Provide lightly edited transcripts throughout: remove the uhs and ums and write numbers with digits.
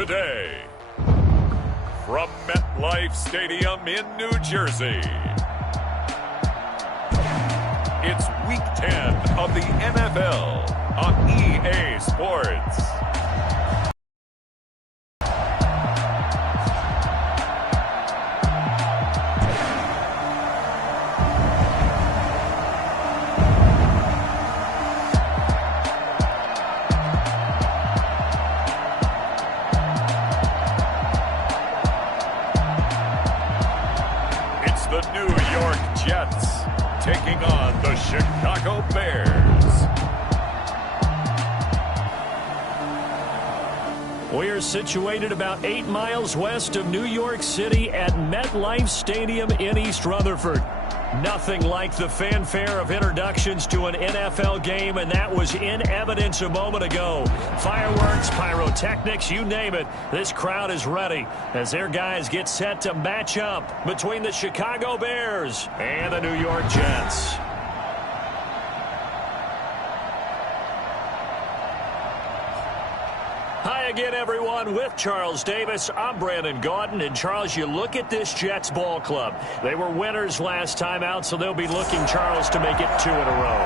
today. From MetLife Stadium in New Jersey, it's Week 10 of the NFL on EA Sports. The New York Jets taking on the Chicago Bears. We're situated about 8 miles west of New York City at MetLife Stadium in East Rutherford. Nothing like the fanfare of introductions to an NFL game, and that was in evidence a moment ago. Fireworks, pyrotechnics, you name it. This crowd is ready as their guys get set to match up between the Chicago Bears and the New York Jets. Hi again, everyone. With Charles Davis, I'm Brandon Gaudin. And, Charles, you look at this Jets ball club. They were winners last time out, so they'll be looking, Charles, to make it 2 in a row.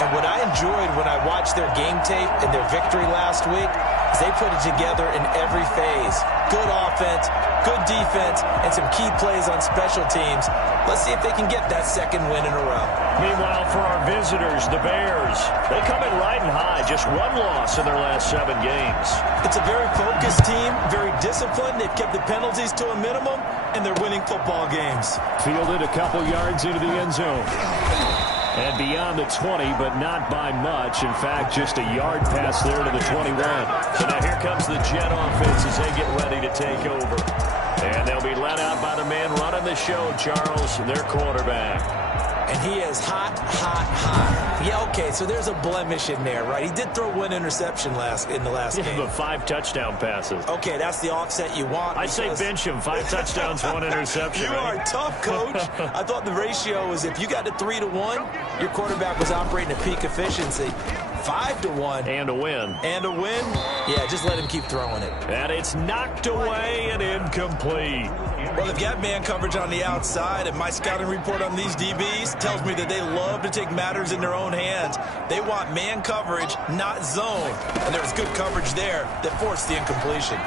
And what I enjoyed when I watched their game tape and their victory last week is they put it together in every phase. Good offense, good defense, and some key plays on special teams. Let's see if they can get that second win in a row. Meanwhile, for our visitors, the Bears, they come in riding high. Just 1 loss in their last 7 games. It's a very focused team, very disciplined. They've kept the penalties to a minimum, and they're winning football games. Fielded a couple yards into the end zone. And beyond the 20, but not by much. In fact, just a yard pass there to the 21. So now here comes the Jet offense as they get ready to take over. And they'll be led out by the man running the show, Charles, their quarterback. And he is hot, hot, hot. Yeah, okay, so there's a blemish in there, right? He did throw 1 interception in the last game. But 5 touchdown passes. Okay, that's the offset you want. I say bench him. 5 touchdowns, 1 interception. You are tough, Coach. I thought the ratio was if you got to 3-1, your quarterback was operating at peak efficiency. 5-1. And a win. And a win? Yeah, just let him keep throwing it. And it's knocked away and incomplete. Well, they've got man coverage on the outside, and my scouting report on these DBs tells me that they love to take matters in their own hands. They want man coverage, not zone. And there was good coverage there that forced the incompletion.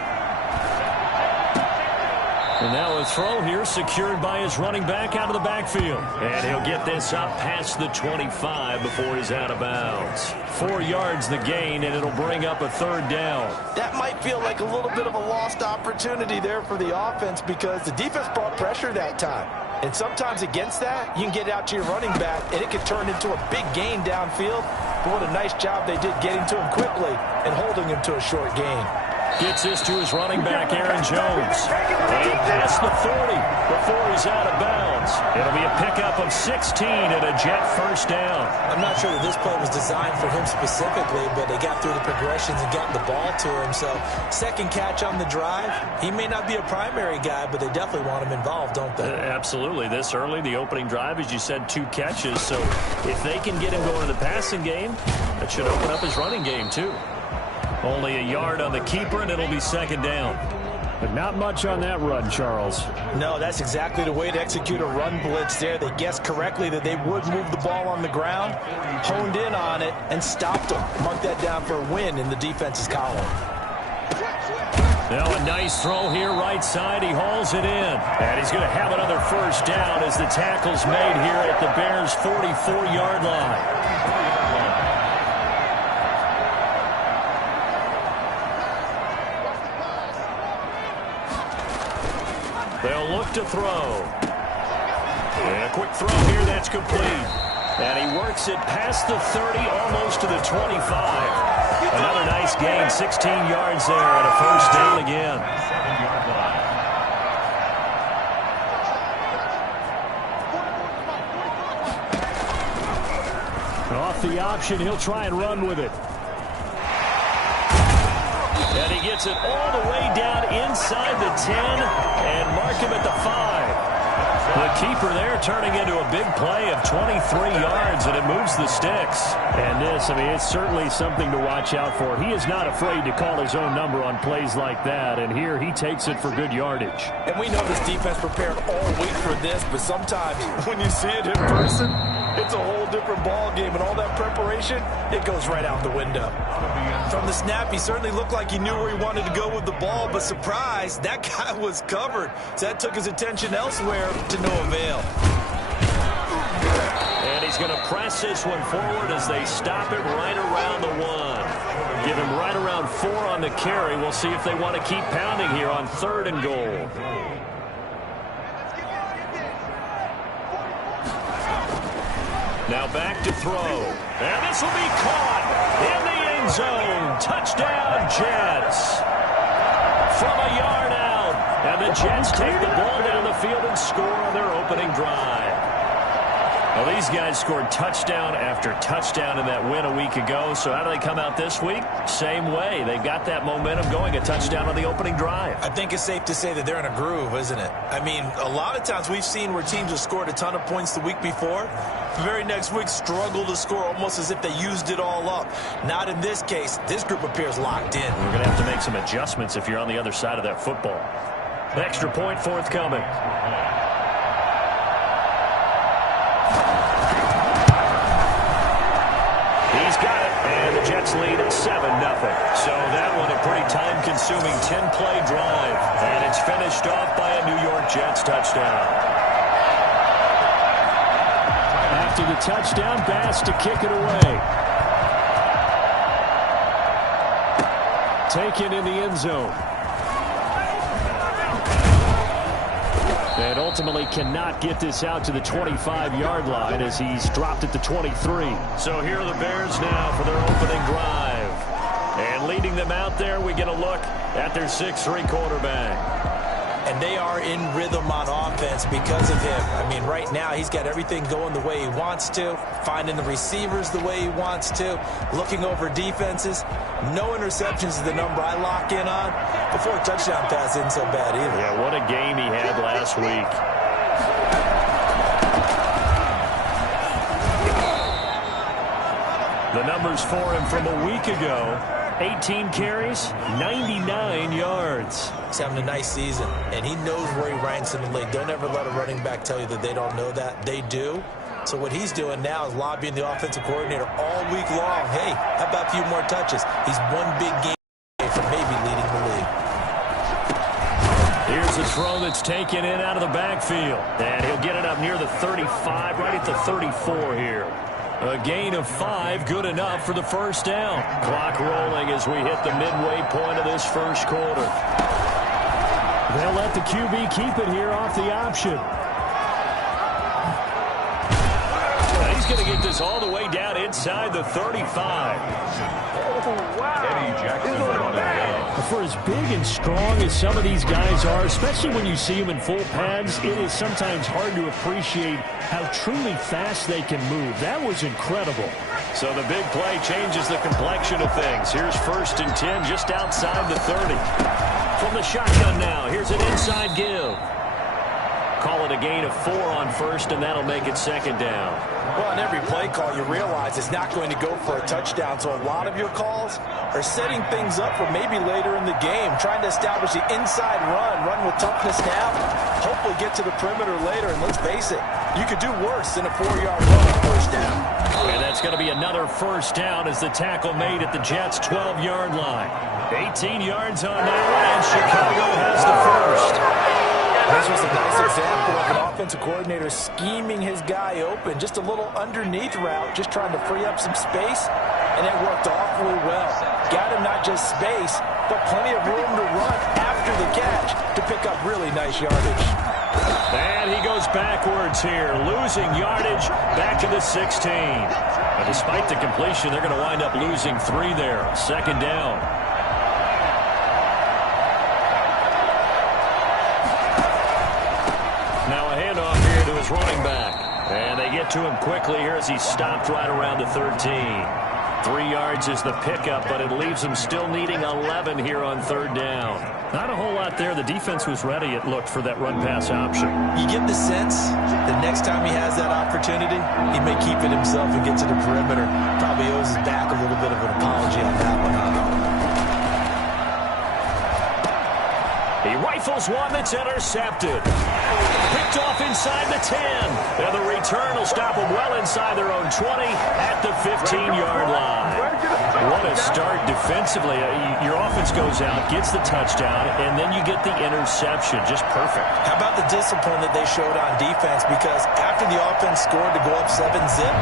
And now a throw here secured by his running back out of the backfield. And he'll get this up past the 25 before he's out of bounds. 4 yards the gain, and it'll bring up a 3rd down. That might feel like a little bit of a lost opportunity there for the offense because the defense brought pressure that time. And sometimes against that, you can get out to your running back, and it can turn into a big gain downfield. But what a nice job they did getting to him quickly and holding him to a short gain. Gets this to his running back, Aaron Jones. And past the 40 before he's out of bounds. It'll be a pickup of 16 and a Jet 1st down. I'm not sure that this play was designed for him specifically, but they got through the progressions and got the ball to him. So, 2nd catch on the drive. He may not be a primary guy, but they definitely want him involved, don't they? Absolutely. This early, the opening drive, as you said, 2 catches. So, if they can get him going in the passing game, that should open up his running game, too. Only a yard on the keeper, and it'll be 2nd down. But not much on that run, Charles. No, that's exactly the way to execute a run blitz there. They guessed correctly that they would move the ball on the ground, honed in on it, and stopped them. Mark that down for a win in the defense's column. Now a nice throw here, right side. He hauls it in. And he's going to have another 1st down as the tackle's made here at the Bears' 44-yard line. They'll look to throw. And a quick throw here, that's complete. And he works it past the 30, almost to the 25. Another nice gain, 16 yards there, and a 1st down again. Off the option, he'll try and run with it. And he gets it all the way down inside the 10 and mark him at the 5. The keeper there turning into a big play of 23 yards, and it moves the sticks. And this, I mean, it's certainly something to watch out for. He is not afraid to call his own number on plays like that, and here he takes it for good yardage. And we know this defense prepared all week for this, but sometimes when you see it in person, it's a whole different ball game, and all that preparation, it goes right out the window. From the snap, he certainly looked like he knew where he wanted to go with the ball, but surprise, that guy was covered. So that took his attention elsewhere to no avail. And he's going to press this one forward as they stop it right around the 1. Give him right around 4 on the carry. We'll see if they want to keep pounding here on 3rd and goal. Now back to throw. And this will be caught in the end zone. Touchdown, Jets. From a yard out. And the Jets take the ball down the field and score on their opening drive. Well, these guys scored touchdown after touchdown in that win a week ago. So how do they come out this week? Same way. They got that momentum going, a touchdown on the opening drive. I think it's safe to say that they're in a groove, isn't it? I mean, a lot of times we've seen where teams have scored a ton of points the week before. The very next week struggle to score almost as if they used it all up. Not in this case. This group appears locked in. We're going to have to make some adjustments if you're on the other side of that football. Extra point forthcoming. He's got it, and the Jets lead at 7-0. So that one a pretty time-consuming 10-play drive, and it's finished off by a New York Jets touchdown. After the touchdown, Bass to kick it away. Taken in the end zone. And ultimately cannot get this out to the 25-yard line as he's dropped at the 23. So here are the Bears now for their opening drive. And leading them out there, we get a look at their 6'3" quarterback. And they are in rhythm on offense because of him. I mean, right now he's got everything going the way he wants to, finding the receivers the way he wants to, looking over defenses. No interceptions is the number I lock in on. Before a touchdown pass isn't so bad either. Yeah, what a game he had last week. The numbers for him from a week ago: 18 carries, 99 yards. He's having a nice season, and he knows where he ranks in the league. Don't ever let a running back tell you that they don't know that. They do. So what he's doing now is lobbying the offensive coordinator all week long. Hey, how about a few more touches? He's one big game away from maybe leading the league. Here's a throw that's taken in out of the backfield. And he'll get it up near the 35, right at the 34 here. A gain of 5, good enough for the first down. Clock rolling as we hit the midway point of this first quarter. They'll let the QB keep it here off the option. He's going to get this all the way down inside the 35. Eddie Jackson running down. For as big and strong as some of these guys are, especially when you see them in full pads, it is sometimes hard to appreciate how truly fast they can move. That was incredible. So the big play changes the complexion of things. Here's 1st and 10 just outside the 30. From the shotgun now, here's an inside give. Call it a gain of 4 on 1st, and that'll make it 2nd down. Well, on every play call, you realize it's not going to go for a touchdown. So a lot of your calls are setting things up for maybe later in the game, trying to establish the inside run with toughness now, hopefully get to the perimeter later. And let's face it, you could do worse than a 4-yard run on 1st down. And that's going to be another 1st down as the tackle made at the Jets' 12-yard line. 18 yards on that one, and Chicago has the first. This was a nice example of an offensive coordinator scheming his guy open. Just a little underneath route, just trying to free up some space, and it worked awfully well. Got him not just space, but plenty of room to run after the catch to pick up really nice yardage. And he goes backwards here, losing yardage back to the 16. And despite the completion, they're going to wind up losing 3 there. 2nd down. Now a handoff here to his running back. And they get to him quickly here as he's stopped right around the 13. 3 yards is the pickup, but it leaves them still needing 11 here on 3rd down. Not a whole lot there. The defense was ready, it looked, for that run-pass option. You get the sense that next time he has that opportunity, he may keep it himself and get to the perimeter. Probably owes his back a little bit of an apology on that one, huh? He rifles one that's intercepted. Picked off inside the 10. And the return will stop them well inside their own 20 at the 15-yard line. What a start defensively. Your offense goes out, gets the touchdown, and then you get the interception. Just perfect. How about the discipline that they showed on defense? Because after the offense scored to go up 7-zip,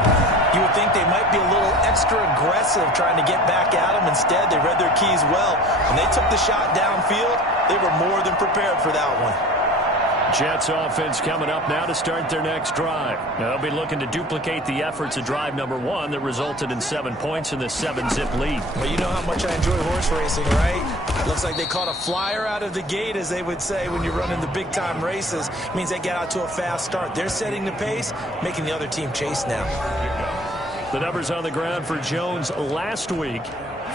you would think they might be a little extra aggressive trying to get back at them. Instead, they read their keys well. When they took the shot downfield, they were more than prepared for that one. Jets offense coming up now to start their next drive. They'll be looking to duplicate the efforts of drive number 1 that resulted in 7 points in the 7-zip lead. Well, you know how much I enjoy horse racing, right? Looks like they caught a flyer out of the gate, as they would say when you're running the big-time races. It means they get out to a fast start. They're setting the pace, making the other team chase now. The numbers on the ground for Jones last week.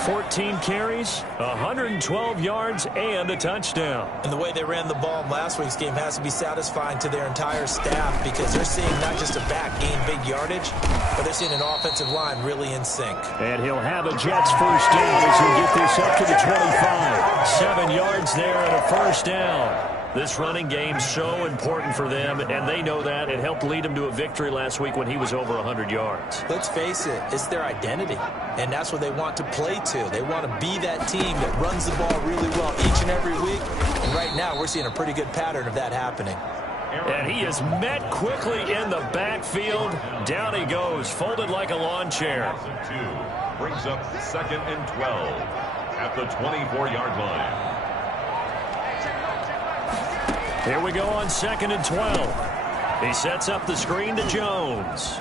14 carries, 112 yards, and a touchdown. And the way they ran the ball in last week's game has to be satisfying to their entire staff, because they're seeing not just a back gain big yardage, but they're seeing an offensive line really in sync. And he'll have a Jets first down as he'll get this up to the 25. 7 yards there and a first down. This running game's so important for them, and they know that. It helped lead them to a victory last week when he was over 100 yards. Let's face it, it's their identity, and that's what they want to play to. They want to be that team that runs the ball really well each and every week, and right now we're seeing a pretty good pattern of that happening. And he is met quickly in the backfield. Down he goes, folded like a lawn chair. Brings up 2nd and 12 at the 24-yard line. Here we go on 2nd and 12. He sets up the screen to Jones.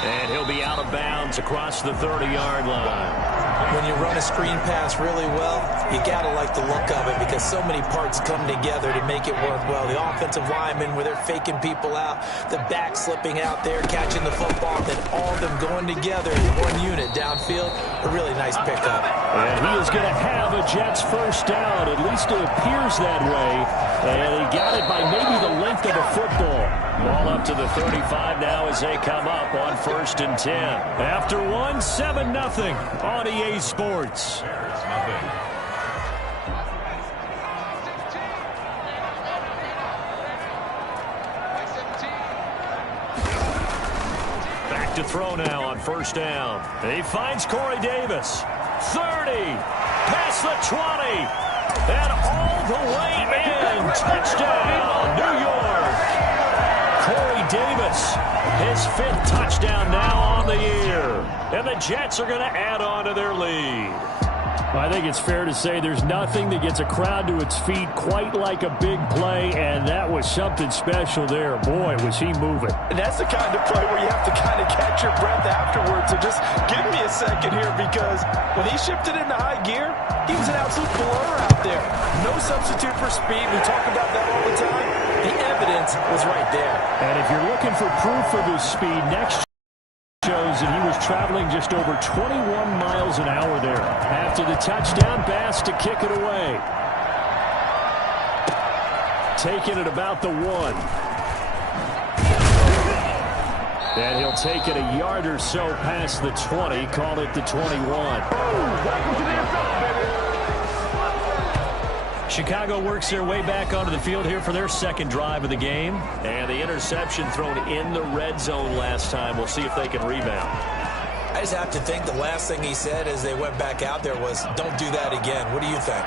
And he'll be out of bounds across the 30-yard line. When you run a screen pass really well, you got to like the look of it, because so many parts come together to make it work well. The offensive linemen, where they're faking people out, the back slipping out there, catching the football, then all of them going together in one unit downfield. A really nice pickup. And he is going to have a Jets first down. At least it appears that way. And he got it by maybe the length of a football. Ball up to the 35 now as they come up on 1st and 10. After 7-0 on EA Sports. Back to throw now on 1st down. He finds Corey Davis. 30, past the 20, and all the way in. Touchdown, New York. Corey Davis, his 5th touchdown now on the year. And the Jets are going to add on to their lead. I think it's fair to say there's nothing that gets a crowd to its feet quite like a big play, and that was something special there. Boy, was he moving. And that's the kind of play where you have to kind of catch your breath afterwards. So just give me a second here, because when he shifted into high gear, he was an absolute blur out there. No substitute for speed. We talk about that all the time. The evidence was right there. And if you're looking for proof of his speed, next shows that he was traveling just over 21 miles an hour there. After the touchdown, Bass to kick it away. Taking it about the 1. And he'll take it a yard or so past the 20, call it the 21. Chicago works their way back onto the field here for their 2nd drive of the game. And the interception thrown in the red zone last time. We'll see if they can rebound. I just have to think the last thing he said as they went back out there was, don't do that again. What do you think?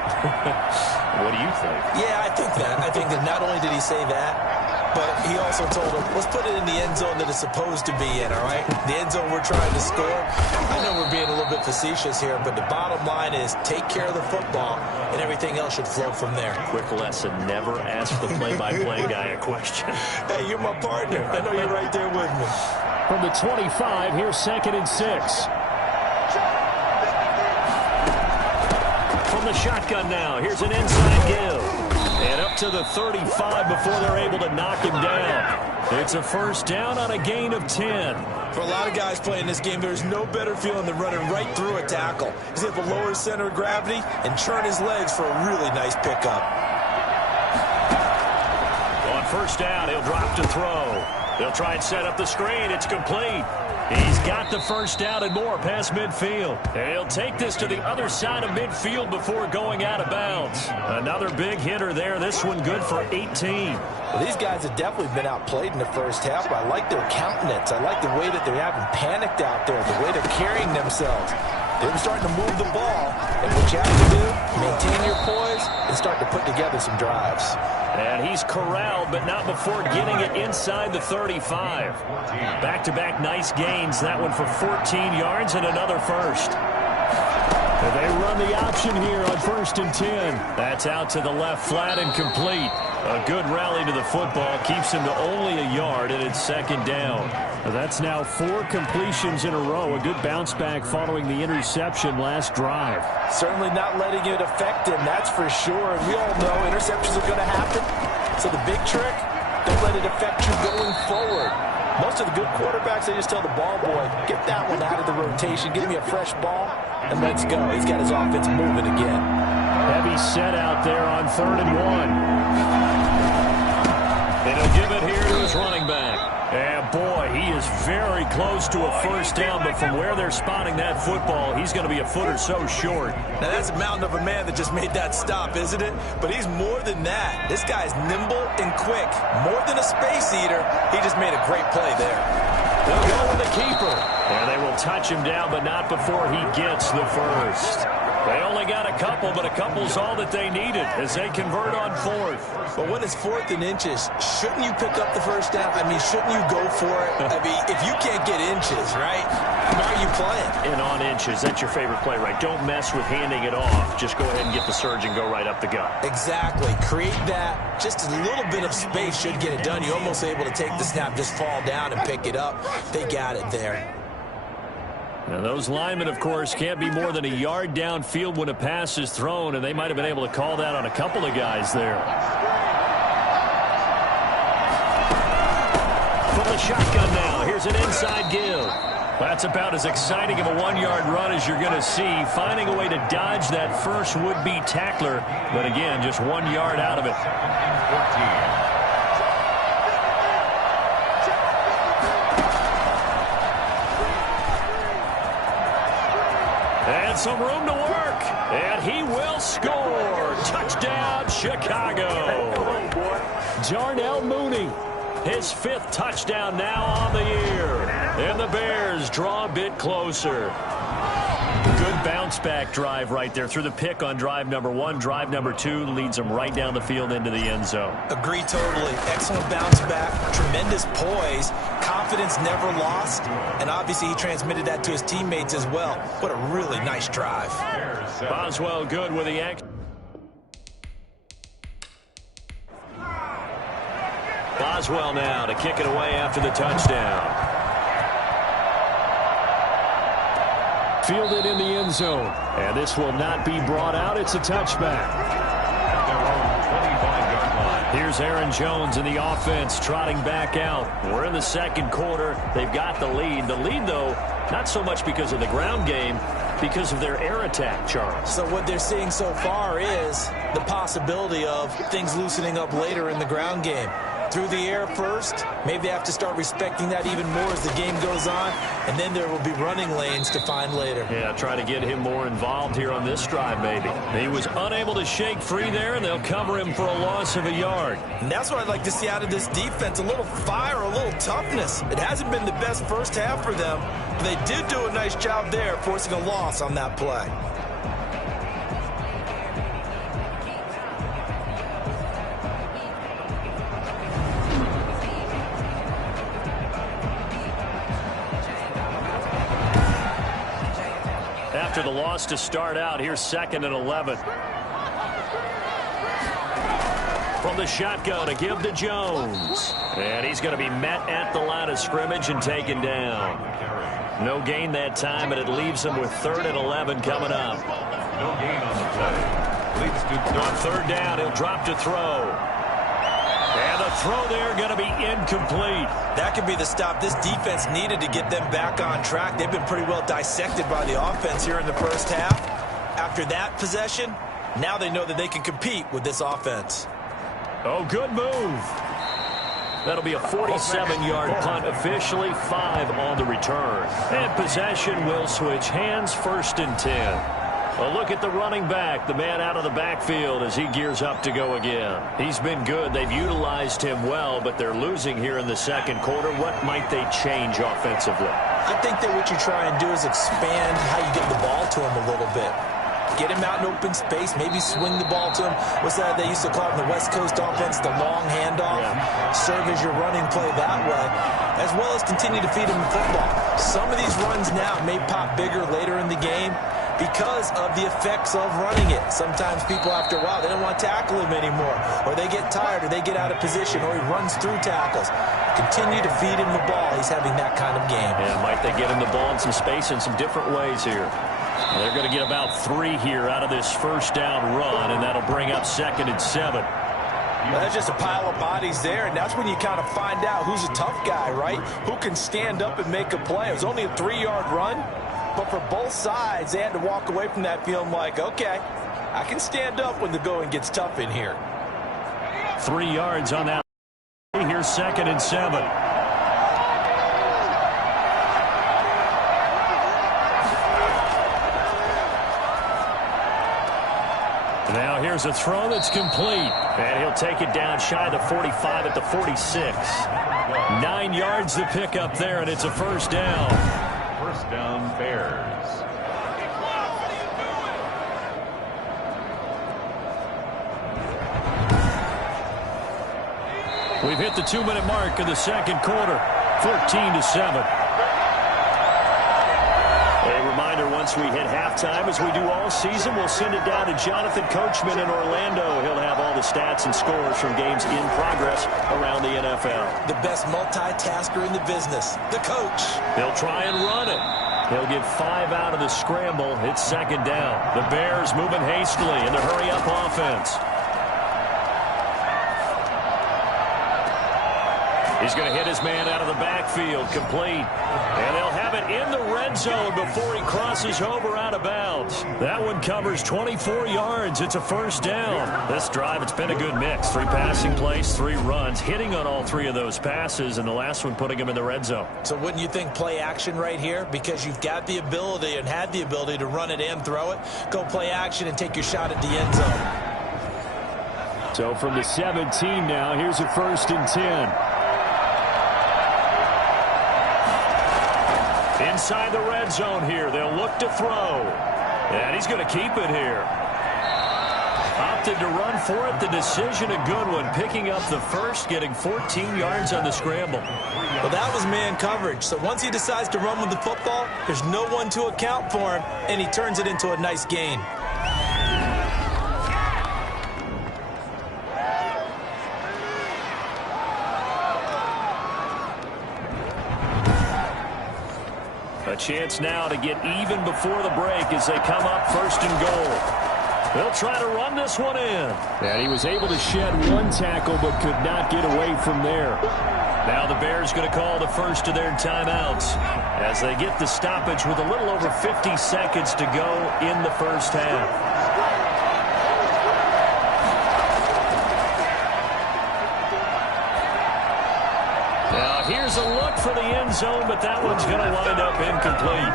What do you think? Yeah, I think that. I think that not only did he say that, but he also told him, let's put it in the end zone that it's supposed to be in, all right? The end zone we're trying to score. I know we're being a little bit facetious here, but the bottom line is take care of the football, and everything else should flow from there. Quick lesson, never ask the play-by-play guy a question. Hey, you're my partner. I know you're right there with me. From the 25, here's 2nd and 6. From the shotgun now, here's an inside give. And up to the 35 before they're able to knock him down. It's a first down on a gain of 10. For a lot of guys playing this game, there's no better feeling than running right through a tackle. He's able to lower his center of gravity and churn his legs for a really nice pickup. On first down, he'll drop to throw. They'll try and set up the screen. It's complete. He's got the first down and more past midfield. And he'll take this to the other side of midfield before going out of bounds. Another big hitter there. This one good for 18. Well, these guys have definitely been outplayed in the first half, but I like their countenance. I like the way that they're having panicked out there, the way they're carrying themselves. They're starting to move the ball, and what you have to do, maintain your poise and start to put together some drives. And he's corralled, but not before getting it inside the 35. Back-to-back nice gains. That one for 14 yards and another first. And they run the option here on 1st and 10. That's out to the left flat and complete. A good rally to the football keeps him to only a yard, and it's 2nd down. That's now 4 completions in a row. A good bounce back following the interception last drive. Certainly not letting it affect him, that's for sure. And we all know interceptions are going to happen. So the big trick, don't let it affect you going forward. Most of the good quarterbacks, they just tell the ball boy, get that one out of the rotation, give me a fresh ball, and let's go. He's got his offense moving again. Heavy set out there on 3rd and 1. And he'll give it here to his running back. And boy, he is very close to a first down, but from where they're spotting that football, he's going to be a foot or so short. Now, that's a mountain of a man that just made that stop, isn't it? But he's more than that. This guy's nimble and quick. More than a space eater, he just made a great play there. They'll go with the keeper. And they will touch him down, but not before he gets the first. They only got a couple, but a couple's all that they needed as they convert on 4th. But when it's 4th and inches, shouldn't you pick up the first down? I mean, shouldn't you go for it? I mean, if you can't get inches, right, why are you playing? And on inches, that's your favorite play, right? Don't mess with handing it off. Just go ahead and get the surge and go right up the gut. Exactly. Create that. Just a little bit of space should get it done. You're almost able to take the snap, just fall down and pick it up. They got it there. Now, those linemen, of course, can't be more than a yard downfield when a pass is thrown, and they might have been able to call that on a couple of guys there. From the shotgun now, here's an inside give. That's about as exciting of a 1-yard run as you're going to see, finding a way to dodge that first would-be tackler, but again, just 1 yard out of it. 14. And some room to work. And he will score. Touchdown, Chicago. Darnell Mooney. His 5th touchdown now on the year. And the Bears draw a bit closer. Good bounce-back drive right there. Through the pick on drive number 1. Drive number 2 leads them right down the field into the end zone. Agree totally. Excellent bounce-back. Tremendous poise. Confidence never lost. And obviously he transmitted that to his teammates as well. What a really nice drive. Boswell good with the action. Boswell now to kick it away after the touchdown. Fielded in the end zone. And this will not be brought out. It's a touchback. Here's Aaron Jones in the offense trotting back out. We're in the 2nd quarter. They've got the lead. The lead, though, not so much because of the ground game, because of their air attack, Charles. So what they're seeing so far is the possibility of things loosening up later in the ground game. Through the air first, maybe they have to start respecting that even more as the game goes on, and then there will be running lanes to find later. Yeah, try to get him more involved here on this drive, maybe. He was unable to shake free there, and they'll cover him for a loss of a yard. And that's what I'd like to see out of this defense, a little fire, a little toughness. It hasn't been the best first half for them, but they did do a nice job there, forcing a loss on that play. After the loss to start out, here's 2nd and 11. From the shotgun, a give to Jones. And he's going to be met at the line of scrimmage and taken down. No gain that time, and it leaves him with 3rd and 11 coming up. No gain on the play. Leads to On 3rd down, he'll drop to throw. And the throw there going to be incomplete. That could be the stop this defense needed to get them back on track. They've been pretty well dissected by the offense here in the first half. After that possession, now they know that they can compete with this offense. Oh, good move. That'll be a 47-yard punt, officially 5 on the return. And possession will switch hands, 1st and 10. A look at the running back, the man out of the backfield as he gears up to go again. He's been good. They've utilized him well, but they're losing here in the second quarter. What might they change offensively? I think that what you try and do is expand how you get the ball to him a little bit. Get him out in open space, maybe swing the ball to him. What's that they used to call it in the West Coast offense, the long handoff? Yeah. Serve as your running play that way, as well as continue to feed him the football. Some of these runs now may pop bigger later in the game because of the effects of running it. Sometimes people, after a while, they don't want to tackle him anymore, or they get tired, or they get out of position, or he runs through tackles. Continue to feed him the ball. He's having that kind of game. Yeah, might they get him the ball in some space in some different ways here. They're going to get about 3 here out of this first down run, and that'll bring up 2nd and 7. Well, that's just a pile of bodies there, and that's when you kind of find out who's a tough guy, right? Who can stand up and make a play. It was only a 3-yard run, but for both sides, they had to walk away from that feeling like, okay, I can stand up when the going gets tough in here. 3 yards on that. Here's 2nd and 7. Now here's a throw that's complete. And he'll take it down shy of the 45 at the 46. 9 yards to pick up there, and it's a first down. First down, Bears. We've hit the 2-minute mark of the second quarter. 14-7. A reminder, once we hit halftime, as we do all season, we'll send it down to Jonathan Coachman in Orlando. He'll have all the stats and scores from games in progress around the NFL. The best multitasker in the business, the coach. He'll try and run it. He'll get 5 out of the scramble. It's 2nd down. The Bears moving hastily in the hurry-up offense. He's going to hit his man out of the backfield, complete. And they'll have it in the red zone before he crosses over out of bounds. That one covers 24 yards. It's a first down. This drive, it's been a good mix. 3 passing plays, 3 runs, hitting on all 3 of those passes, and the last one putting him in the red zone. So wouldn't you think play action right here? Because you've got the ability and had the ability to run it and throw it. Go play action and take your shot at the end zone. So from the 17 now, here's a 1st and 10. Inside the red zone here, they'll look to throw. And he's going to keep it here. Opted to run for it. The decision, a good one. Picking up the first, getting 14 yards on the scramble. Well, that was man coverage. So once he decides to run with the football, there's no one to account for him, and he turns it into a nice gain. A chance now to get even before the break as they come up 1st and goal. They'll try to run this one in. And he was able to shed 1 tackle but could not get away from there. Now the Bears going to call the first of their timeouts as they get the stoppage with a little over 50 seconds to go in the first half. Here's a look for the end zone, but that one's going to wind up incomplete.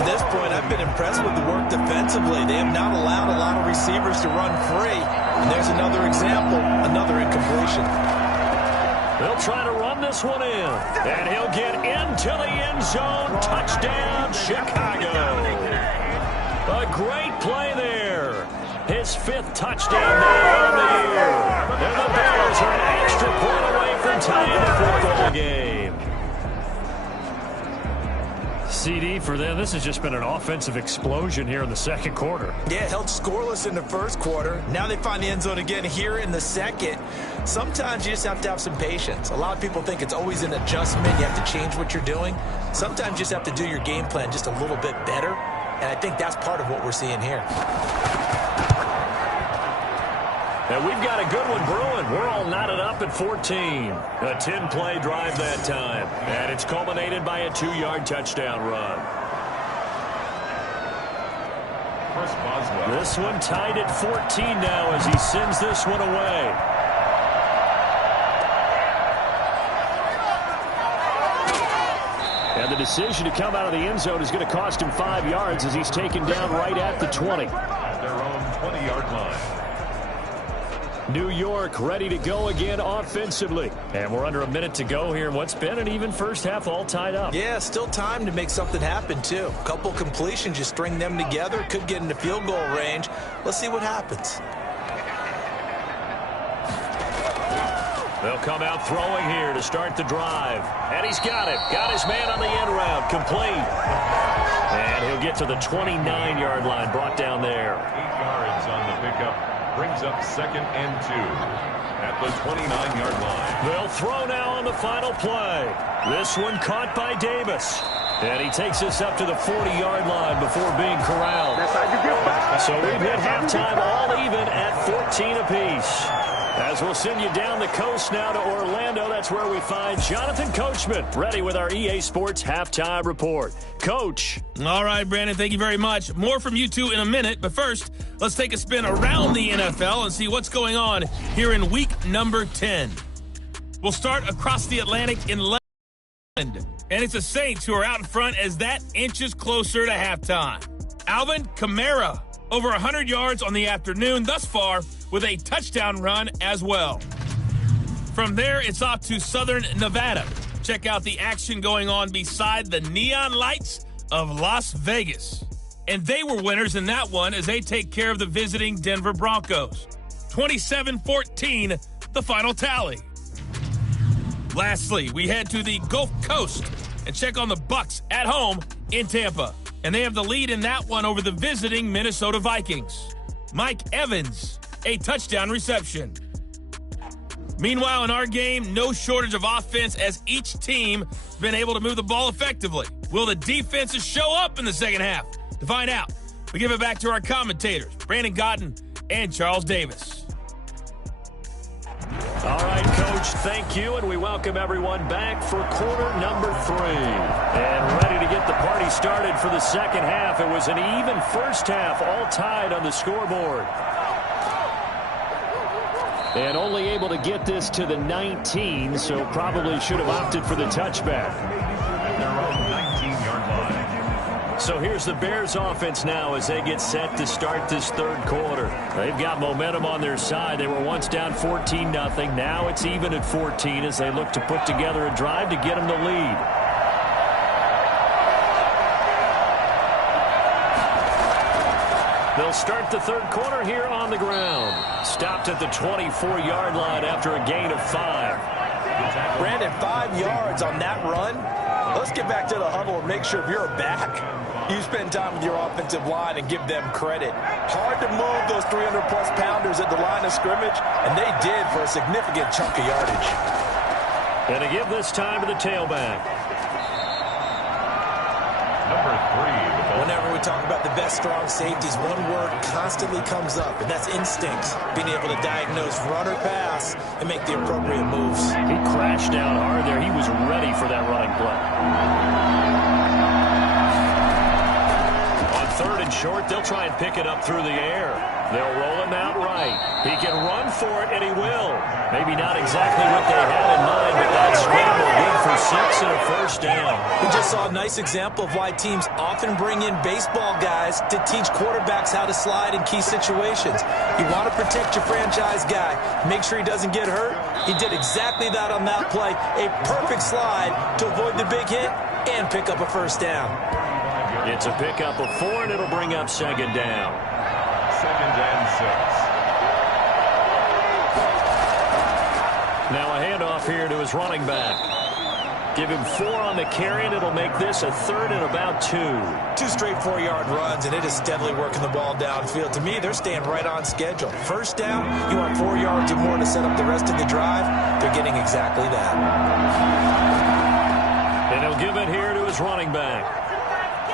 To this point, I've been impressed with the work defensively. They have not allowed a lot of receivers to run free. And there's another example, another incompletion. They'll try to run this one in. And he'll get into the end zone. Touchdown, Chicago. A great play there. His 5th touchdown now on the year. And the Bears are an extra point away from tying the football game. CD for them. This has just been an offensive explosion here in the second quarter. Yeah, held scoreless in the first quarter. Now they find the end zone again here in the second. Sometimes you just have to have some patience. A lot of people think it's always an adjustment. You have to change what you're doing. Sometimes you just have to do your game plan just a little bit better. And I think that's part of what we're seeing here. And we've got a good one brewing. We're all knotted up at 14. A 10-play drive that time. And it's culminated by a 2-yard touchdown run. This one tied at 14 now as he sends this one away. And the decision to come out of the end zone is going to cost him 5 yards as he's taken down right at the 20. At their own 20-yard line. New York ready to go again offensively. And we're under a minute to go here in what's been an even first half, all tied up. Yeah, still time to make something happen, too. A couple completions, you string them together, could get into field goal range. Let's see what happens. They'll come out throwing here to start the drive. And he's got it. Got his man on the end route. Complete. And he'll get to the 29-yard line. Brought down there. 8 yards on the pickup. Brings up 2nd and 2 at the 29-yard line. They'll throw now on the final play. This one caught by Davis. And he takes us up to the 40-yard line before being corralled. So we've hit halftime all even at 14 apiece. As we'll send you down the coast now to Orlando, that's where we find Jonathan Coachman, ready with our EA Sports Halftime Report. Coach. All right, Brandon, thank you very much. More from you two in a minute, but first, let's take a spin around the NFL and see what's going on here in week number 10. We'll start across the Atlantic in London, and it's the Saints who are out in front as that inches closer to halftime. Alvin Kamara, over 100 yards on the afternoon thus far, with a touchdown run as well. From there, it's off to Southern Nevada. Check out the action going on beside the neon lights of Las Vegas. And they were winners in that one as they take care of the visiting Denver Broncos. 27-14, the final tally. Lastly, we head to the Gulf Coast and check on the Bucs at home in Tampa. And they have the lead in that one over the visiting Minnesota Vikings. Mike Evans, a touchdown reception. Meanwhile, in our game, no shortage of offense as each team has been able to move the ball effectively. Will the defenses show up in the second half? To find out, we give it back to our commentators, Brandon Godden and Charles Davis. All right, Coach, thank you, and we welcome everyone back for quarter number 3. And ready to get the party started for the second half. It was an even first half, all tied on the scoreboard. And only able to get this to the 19, so probably should have opted for the touchback. At their own 19-yard line. So here's the Bears offense now as they get set to start this third quarter. They've got momentum on their side. They were once down 14-0. Now it's even at 14 as they look to put together a drive to get them the lead. They'll start the third quarter here on the ground. Stopped at the 24-yard line after a gain of 5. Brandon, 5 yards on that run. Let's get back to the huddle and make sure if you're back, you spend time with your offensive line and give them credit. Hard to move those 300-plus pounders at the line of scrimmage, and they did for a significant chunk of yardage. And to give this time to the tailback. Number 3. Whenever we talk about the best strong safeties, one word constantly comes up, and that's instincts. Being able to diagnose run or pass and make the appropriate moves. He crashed down hard there. He was ready for that running play. On third and short, they'll try and pick it up through the air. They'll roll him out right. He can run for it, and he will. Maybe not exactly what they had in mind, but that scramble good for 6 and a first down. We just saw a nice example of why teams often bring in baseball guys to teach quarterbacks how to slide in key situations. You want to protect your franchise guy. Make sure he doesn't get hurt. He did exactly that on that play. A perfect slide to avoid the big hit and pick up a first down. It's a pickup of 4, and it'll bring up second down. 2nd and 6. Now a handoff here to his running back. Give him 4 on the carry, and it'll make this a 3rd and about 2. 2 straight 4-yard runs, and it is steadily working the ball downfield. To me, they're staying right on schedule. First down, you want 4 yards or more to set up the rest of the drive. They're getting exactly that. And he'll give it here to his running back.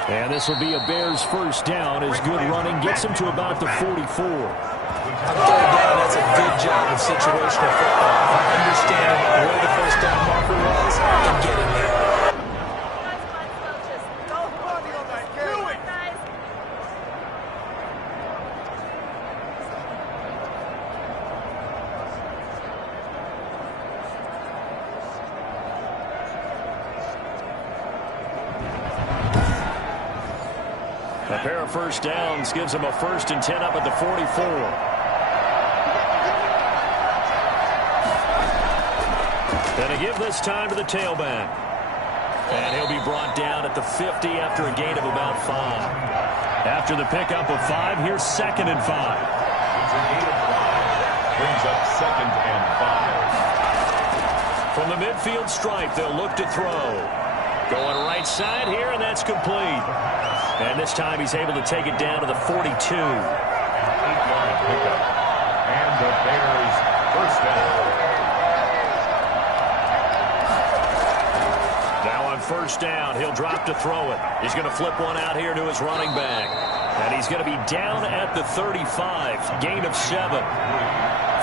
And this will be a Bears first down as good running gets him to about the 44. On third down, that's a good job of situational football. I understand where the first down marker was and getting there. A pair of first downs gives him a 1st and 10 up at the 44. Going to give this time to the tailback. And he'll be brought down at the 50 after a gain of about 5. After the pickup of 5, here's 2nd and 5. It's a gain of 5. Brings up 2nd and 5. From the midfield stripe, they'll look to throw. Going right side here, and that's complete. And this time he's able to take it down to the 42. 8-yard pickup. And the Bears first down. Now on first down, he'll drop to throw it. He's going to flip one out here to his running back. And he's going to be down at the 35. Gain of 7.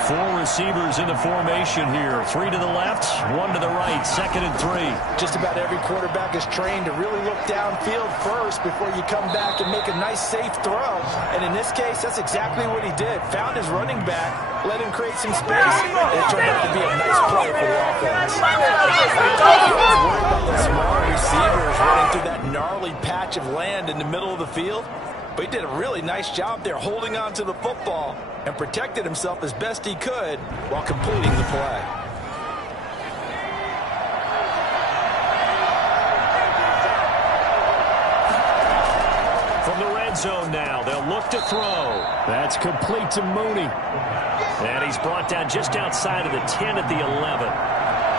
4 receivers in the formation here. 3 to the left, 1 to the right. 2nd and 3. Just about every quarterback is trained to really look downfield first before you come back and make a nice, safe throw. And in this case, that's exactly what he did. Found his running back, let him create some space, and it turned out to be a nice play for the offense. Worried about those small receivers running through that gnarly patch of land in the middle of the field. But he did a really nice job there holding on to the football and protected himself as best he could while completing the play. From the red zone now, they'll look to throw. That's complete to Mooney. And he's brought down just outside of the 10 at the 11.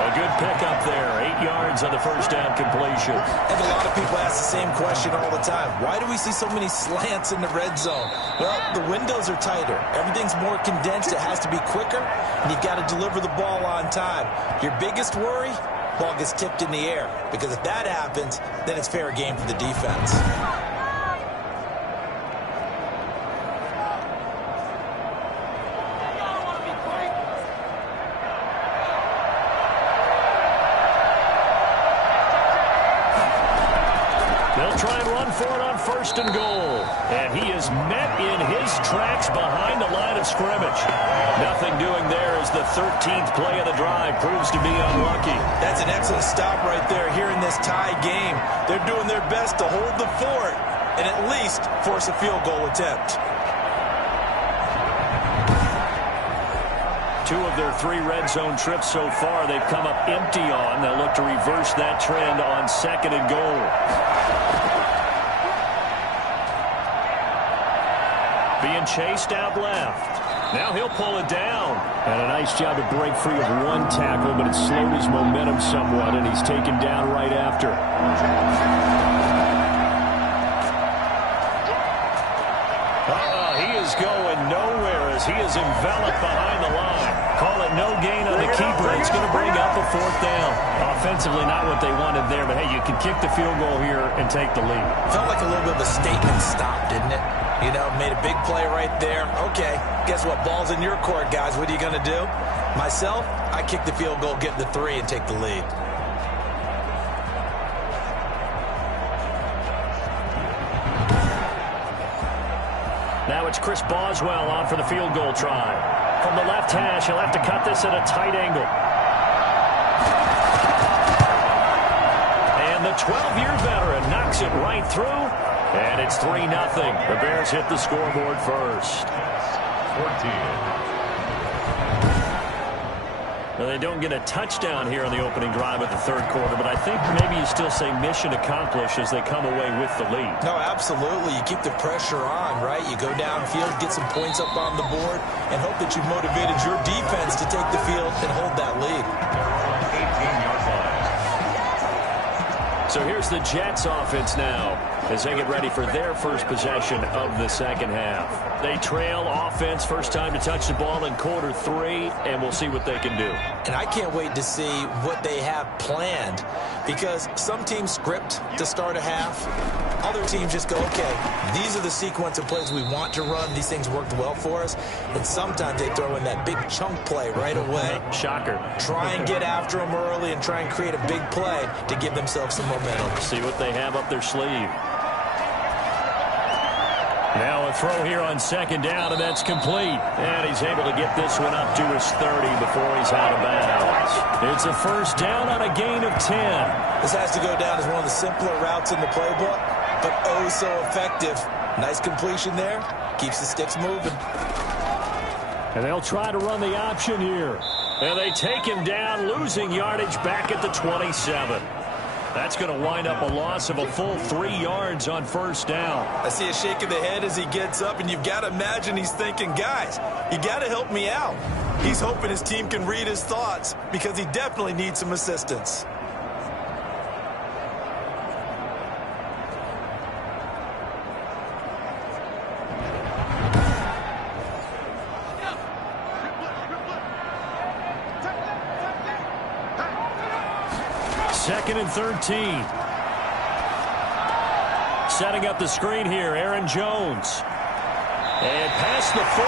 A good pickup there. 8 yards on the first down completion. And a lot of people ask the same question all the time. Why do we see so many slants in the red zone? Well, the windows are tighter. Everything's more condensed. It has to be quicker, and you've got to deliver the ball on time. Your biggest worry? Ball gets tipped in the air. Because if that happens, then it's fair game for the defense. First and goal. And he is met in his tracks behind the line of scrimmage. Nothing doing there as the 13th play of the drive proves to be unlucky. That's an excellent stop right there here in this tie game. They're doing their best to hold the fort and at least force a field goal attempt. 2 of their 3 red zone trips so far they've come up empty on. They'll look to reverse that trend on 2nd and goal. Being chased out left. Now he'll pull it down. And a nice job to break free of 1 tackle, but it slowed his momentum somewhat, and he's taken down right after. He is going nowhere as he is enveloped behind the line. Call it no gain on the keeper. It's going to bring up a 4th down. Offensively, not what they wanted there, but hey, you can kick the field goal here and take the lead. Felt like a little bit of a statement stop, didn't it? You know, made a big play right there. Okay, guess what? Ball's in your court, guys. What are you going to do? Myself, I kick the field goal, get the 3, and take the lead. Now it's Chris Boswell on for the field goal try. From the left hash, he'll have to cut this at a tight angle. And the 12-year veteran knocks it right through. And it's 3-0. The Bears hit the scoreboard first. 14. Well, they don't get a touchdown here on the opening drive of the 3rd quarter, but I think maybe you still say mission accomplished as they come away with the lead. No, absolutely. You keep the pressure on, right? You go downfield, get some points up on the board, and hope that you've motivated your defense to take the field and hold that lead. 18-yard line. So here's the Jets offense now as they get ready for their first possession of the 2nd half. They trail offense, first time to touch the ball in quarter 3, and we'll see what they can do. And I can't wait to see what they have planned, because some teams script to start a half. Other teams just go, okay, these are the sequence of plays we want to run. These things worked well for us. And sometimes they throw in that big chunk play right away. Shocker. Try and get after them early and try and create a big play to give themselves some momentum. See what they have up their sleeve. Now a throw here on second down, and that's complete. And he's able to get this one up to his 30 before he's out of bounds. It's a first down on a gain of 10. This has to go down as one of the simpler routes in the playbook, but oh so effective. Nice completion there. Keeps the sticks moving. And they'll try to run the option here. And they take him down, losing yardage back at the 27. That's going to wind up a loss of a full 3 yards on first down. I see a shake of the head as he gets up, and you've got to imagine he's thinking, guys, you got to help me out. He's hoping his team can read his thoughts because he definitely needs some assistance. Second and 13. Setting up the screen here, Aaron Jones. And past the 40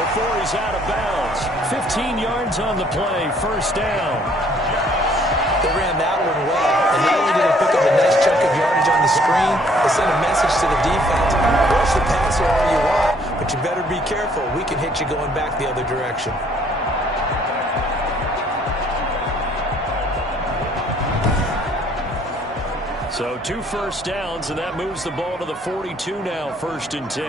before he's out of bounds. 15 yards on the play, first down. They ran that one well, and not only did they pick up a nice chunk of yardage on the screen, they sent a message to the defense. Rush the passer all you want, but you better be careful. We can hit you going back the other direction. So 2 first downs, and that moves the ball to the 42 now, first and 10.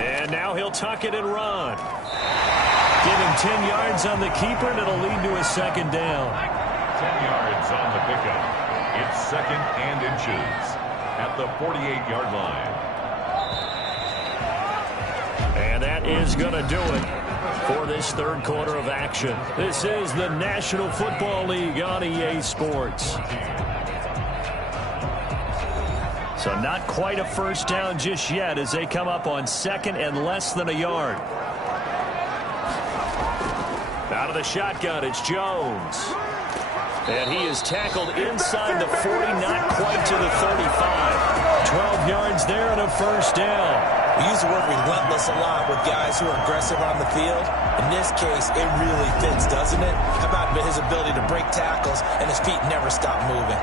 And now he'll tuck it and run. Give him 10 yards on the keeper, and it'll lead to a second down. 10 yards on the pickup. It's second and inches at the 48-yard line. And that is going to do it for this third quarter of action. This is the National Football League on EA Sports. So not quite a first down just yet as they come up on second and less than a yard. Out of the shotgun, it's Jones. And he is tackled inside the 40, not quite to the 35. 12 yards there and a first down. We use the word relentless a lot with guys who are aggressive on the field. In this case, it really fits, doesn't it? How about his ability to break tackles and his feet never stop moving?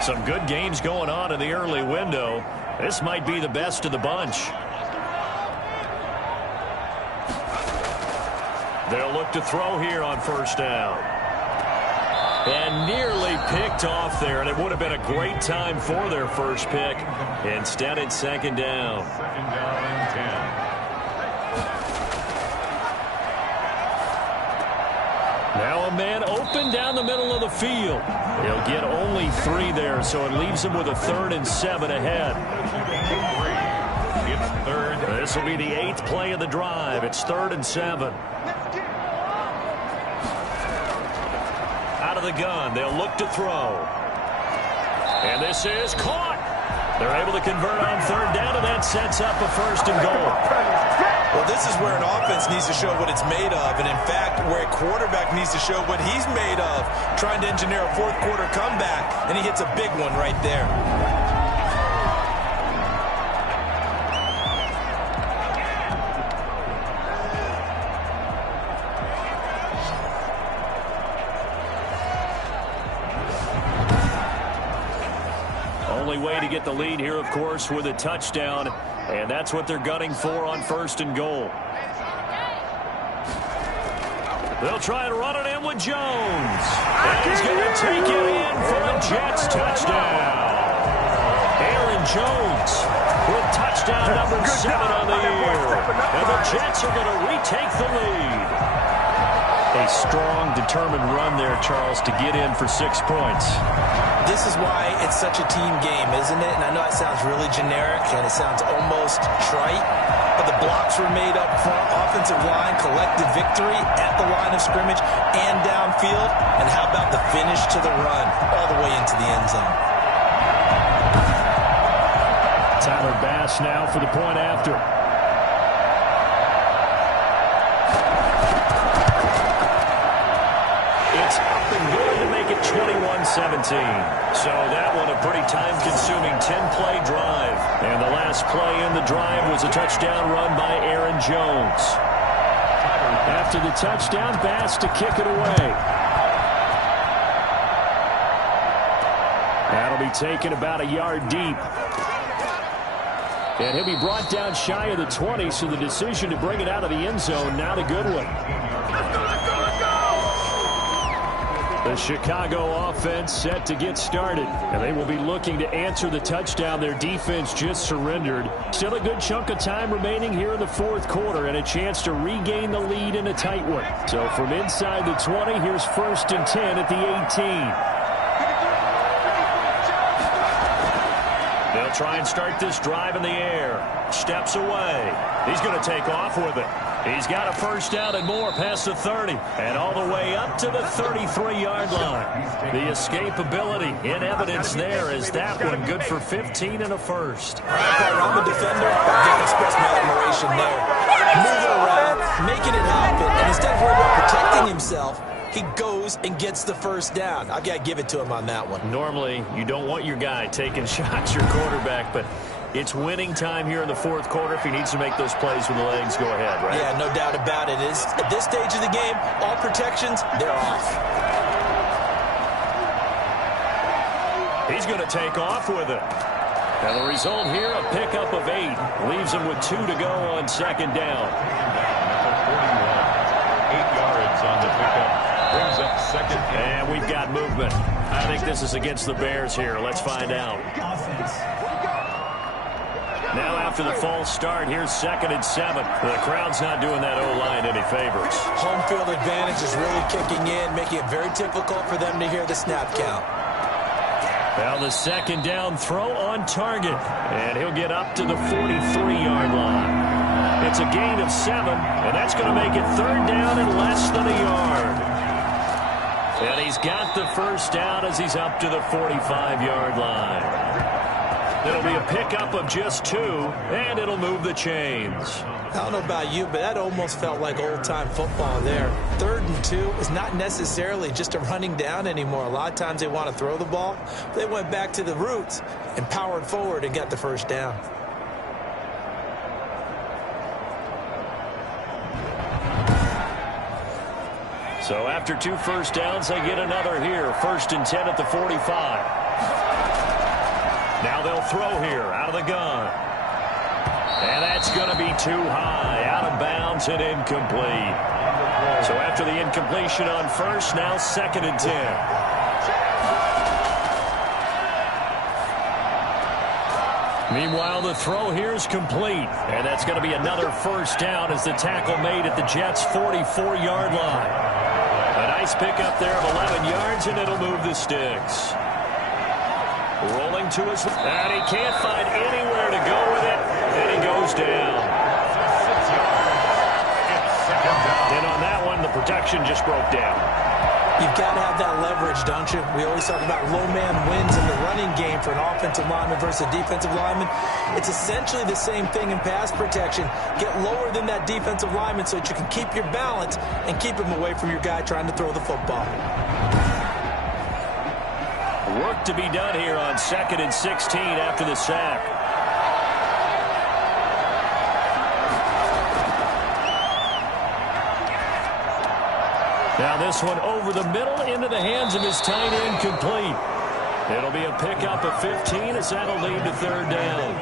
Some good games going on in the early window. This might be the best of the bunch. They'll look to throw here on first down. And nearly picked off there, and it would have been a great time for their first pick. Instead, it's second down. Second down and 10. Now a man open down the middle of the field. He'll get only 3 there, so it leaves him with a 3rd and 7 ahead. It's third. This will be the 8th play of the drive. It's 3rd and 7. Out of the gun, they'll look to throw. And this is caught. They're able to convert on 3rd down, and that sets up a 1st and goal. Well, this is where an offense needs to show what it's made of, and in fact, where a quarterback needs to show what he's made of, trying to engineer a 4th quarter comeback, and he hits a big one right there. Only way to get the lead here, of course, with a touchdown, and that's what they're gunning for on 1st and goal. They'll try and run it in with Jones. And he's going to take it in for a Jets touchdown. Aaron Jones with touchdown number 7 on the year. And the Jets are going to retake the lead. A strong, determined run there, Charles, to get in for 6 points. This is why it's such a team game, isn't it? And I know it sounds really generic and it sounds almost trite, but the blocks were made up front, offensive line, collective victory at the line of scrimmage and downfield. And how about the finish to the run all the way into the end zone? Tyler Bass now for the point after. It's up and good to make it 21-17. So that one a pretty time-consuming 10-play drive. And the last play in the drive was a touchdown run by Aaron Jones. After the touchdown, Bass to kick it away. That'll be taken about a yard deep. And he'll be brought down shy of the 20, so the decision to bring it out of the end zone, not a good one. The Chicago offense set to get started, and they will be looking to answer the touchdown their defense just surrendered. Still a good chunk of time remaining here in the fourth quarter and a chance to regain the lead in a tight one. So from inside the 20, here's 1st and 10 at the 18. They'll try and start this drive in the air. Steps away. He's going to take off with it. He's got a first down and more past the 30 and all the way up to the 33-yard line. The escapability in evidence there is that one good for 15 and a first. I'm a defender. I can't express my admiration there. Moving around, making it happen, and instead of worrying about protecting himself, he goes and gets the first down. I've got to give it to him on that one. Normally, you don't want your guy taking shots, your quarterback, but it's winning time here in the fourth quarter. If he needs to make those plays with the legs, go ahead, right? Yeah, no doubt about it. At this stage of the game, all protections, they're off. He's going to take off with it. And the result here, a pickup of 8. Leaves him with 2 to go on second down. 8 yards on the pickup. Brings up second. And we've got movement. I think this is against the Bears here. Let's find out. Now after the false start, here's 2nd and 7. The crowd's not doing that O-line any favors. Home field advantage is really kicking in, making it very difficult for them to hear the snap count. Now the second down throw on target. And he'll get up to the 43-yard line. It's a gain of 7, and that's going to make it 3rd down and less than a yard. And he's got the first down as he's up to the 45-yard line. It'll be a pickup of just 2, and it'll move the chains. I don't know about you, but that almost felt like old-time football there. 3rd and 2 is not necessarily just a running down anymore. A lot of times they want to throw the ball. They went back to the roots and powered forward and got the first down. So after 2 first downs, they get another here. 1st and 10 at the 45. Now they'll throw here out of the gun. And that's going to be too high. Out of bounds and incomplete. So after the incompletion on first, now 2nd and 10. Meanwhile, the throw here is complete. And that's going to be another first down as the tackle made at the Jets' 44-yard line. A nice pickup there of 11 yards, and it'll move the sticks. Rolling to his... And he can't find anywhere to go with it, and he goes down. And on that one, the protection just broke down. You've got to have that leverage, don't you? We always talk about low man wins in the running game for an offensive lineman versus a defensive lineman. It's essentially the same thing in pass protection. Get lower than that defensive lineman so that you can keep your balance and keep him away from your guy trying to throw the football. Work to be done here on 2nd and 16 after the sack. Now this one over the middle into the hands of his tight end, complete. It'll be a pickup of 15 as that'll lead to 3rd down.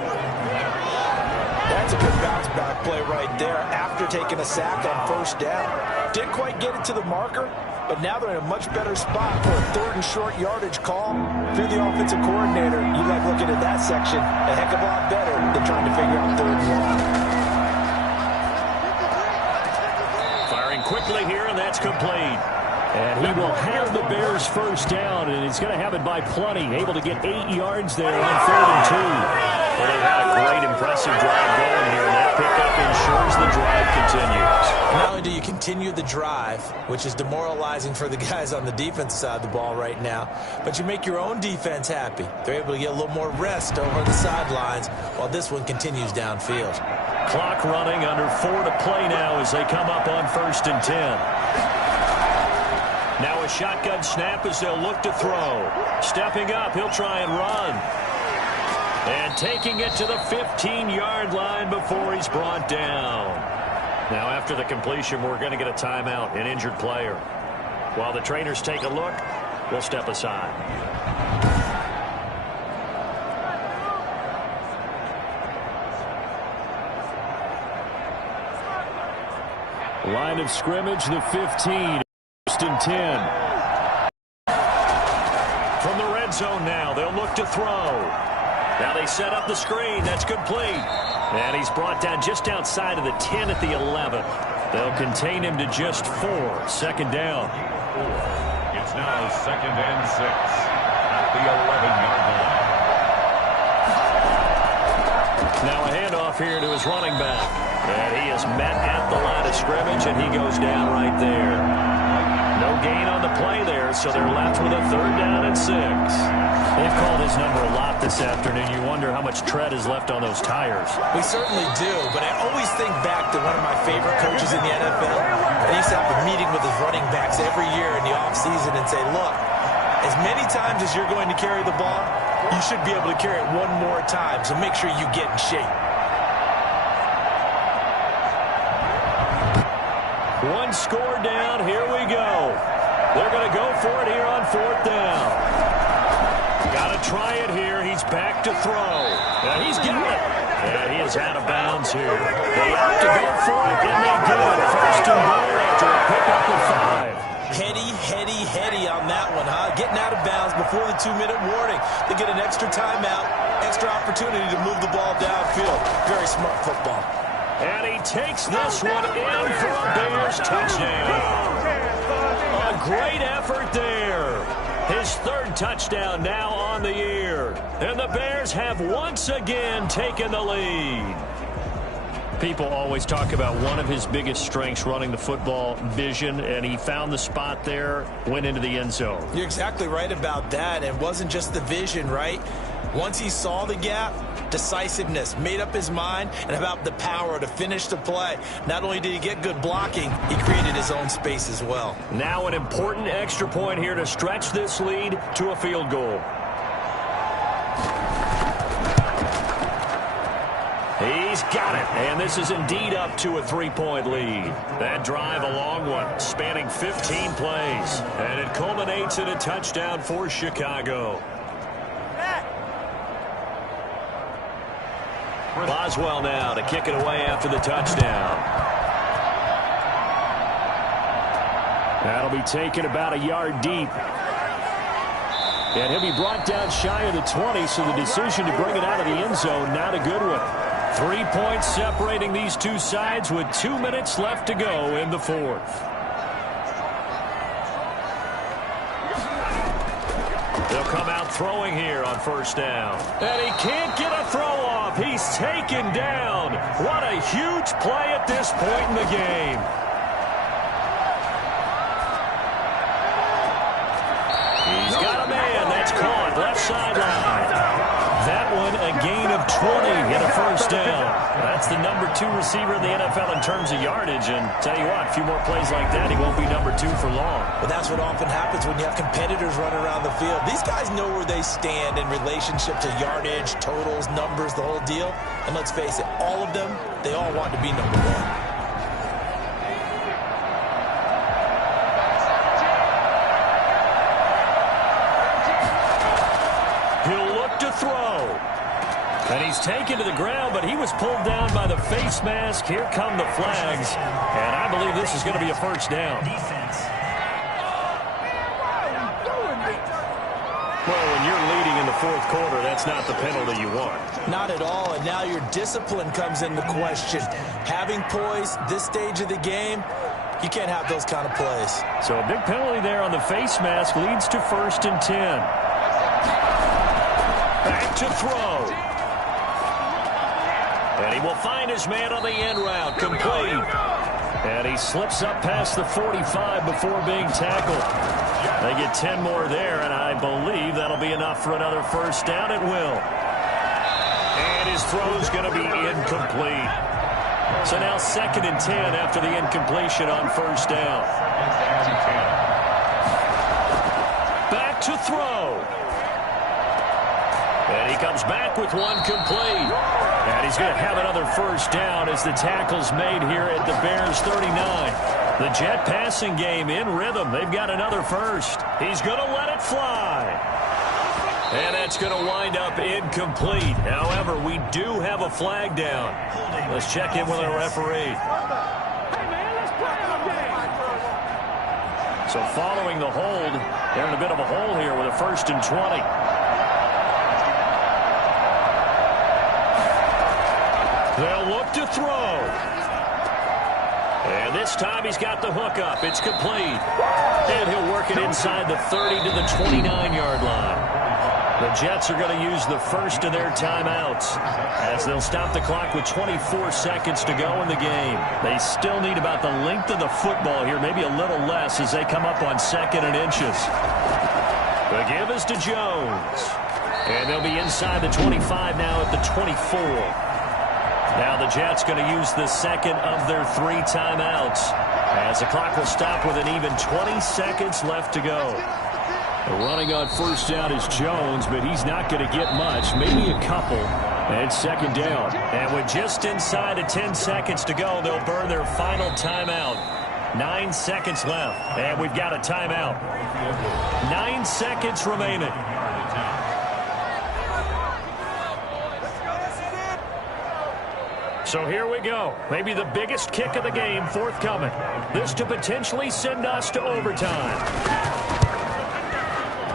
That's a good bounce back play right there after taking a sack on 1st down. Didn't quite get it to the marker, but now they're in a much better spot for a 3rd and short yardage call. If you're the offensive coordinator, you like looking at that section a heck of a lot better than trying to figure out 3rd and long. Quickly here, and that's complete. And he will have the Bears' first down, and he's going to have it by plenty. Able to get 8 yards there on 3rd and 2. Well, they've had a great, impressive drive going here, and that pickup ensures the drive continues. Not only do you continue the drive, which is demoralizing for the guys on the defense side of the ball right now, but you make your own defense happy. They're able to get a little more rest over the sidelines while this one continues downfield. Clock running, under 4 to play now as they come up on 1st and 10. Now a shotgun snap as they'll look to throw. Stepping up, he'll try and run. And taking it to the 15-yard line before he's brought down. Now after the completion, we're going to get a timeout, an injured player. While the trainers take a look, we'll step aside. Line of scrimmage, the 15. First and 10. From the red zone now, they'll look to throw. Now they set up the screen. That's complete. And he's brought down just outside of the 10 at the 11. They'll contain him to just 4. Second down. It's now 2nd and 6 at the 11-yard line. Now a handoff here to his running back. And he is met at the line of scrimmage, and he goes down right there. No gain on the play there, so they're left with a 3rd down and 6. They've called his number a lot this afternoon. You wonder how much tread is left on those tires. We certainly do, but I always think back to one of my favorite coaches in the NFL. He used to have a meeting with his running backs every year in the offseason and say, look, as many times as you're going to carry the ball, you should be able to carry it one more time, so make sure you get in shape. One score down. Here we go. They're going to go for it here on 4th down. Got to try it here. He's back to throw. And he's got it. And he is out of bounds here. They have to go for it, and they do it. First and goal after a pickup of 5. Heady on that one, huh? Getting out of bounds before the 2-minute warning. They get an extra timeout, extra opportunity to move the ball downfield. Very smart football. And he takes this one in for a Bears touchdown. A great effort there. His 3rd touchdown now on the year. And the Bears have once again taken the lead. People always talk about one of his biggest strengths, running the football, vision, and he found the spot there, went into the end zone. You're exactly right about that. It wasn't just the vision, right? Once he saw the gap, decisiveness, made up his mind, and about the power to finish the play. Not only did he get good blocking, he created his own space as well. Now an important extra point here to stretch this lead to a field goal. He's got it, and this is indeed up to a 3-point lead. That drive, a long one, spanning 15 plays, and it culminates in a touchdown for Chicago. Boswell now to kick it away after the touchdown. That'll be taken about a yard deep. And he'll be brought down shy of the 20, so the decision to bring it out of the end zone, not a good one. 3 points separating these two sides with 2 minutes left to go in the 4th. They'll come out throwing here on 1st down. And he can't get a throw off. He's taken down. What a huge play at this point in the game. He's got a man. That's caught. Left sideline. That one a gain of 20 and a 1st down. That's the number 2 receiver in the NFL in terms of yardage. And tell you what, a few more plays like that, he won't be number 2 for long. But that's what often happens when you have competitors running around the field. These guys know where they stand in relationship to yardage, totals, numbers, the whole deal. And let's face it, all of them, they all want to be number 1. Throw. And he's taken to the ground, but he was pulled down by the face mask. Here come the flags. And I believe this is going to be a 1st down. Well, when you're leading in the 4th quarter, that's not the penalty you want. Not at all, and now your discipline comes into question. Having poise this stage of the game, you can't have those kind of plays. So a big penalty there on the face mask leads to 1st and 10. Back to throw. And he will find his man on the end route. Complete. And he slips up past the 45 before being tackled. They get 10 more there, and I believe that'll be enough for another 1st down. It will. And his throw's going to be incomplete. So now 2nd and 10 after the incompletion on 1st down. to throw. And he comes back with one complete. And he's going to have another first down as the tackle's made here at the Bears 39. The Jet passing game in rhythm. They've got another first. He's going to let it fly. And that's going to wind up incomplete. However, we do have a flag down. Let's check in with our referee. So following the hold, they're in a bit of a hole here with a 1st and 20. They'll look to throw. And this time he's got the hook up. It's complete. And he'll work it inside the 30 to the 29-yard line. The Jets are going to use the first of their timeouts as they'll stop the clock with 24 seconds to go in the game. They still need about the length of the football here, maybe a little less as they come up on 2nd and inches. The give is to Jones. And they'll be inside the 25 now at the 24. Now the Jets going to use the second of their 3 timeouts as the clock will stop with an even 20 seconds left to go. Running on first down is Jones, but he's not going to get much, maybe a couple. And 2nd down. And with just inside of 10 seconds to go, they'll burn their final timeout. 9 seconds left, and we've got a timeout. 9 seconds remaining. So here we go. Maybe the biggest kick of the game forthcoming. This to potentially send us to overtime.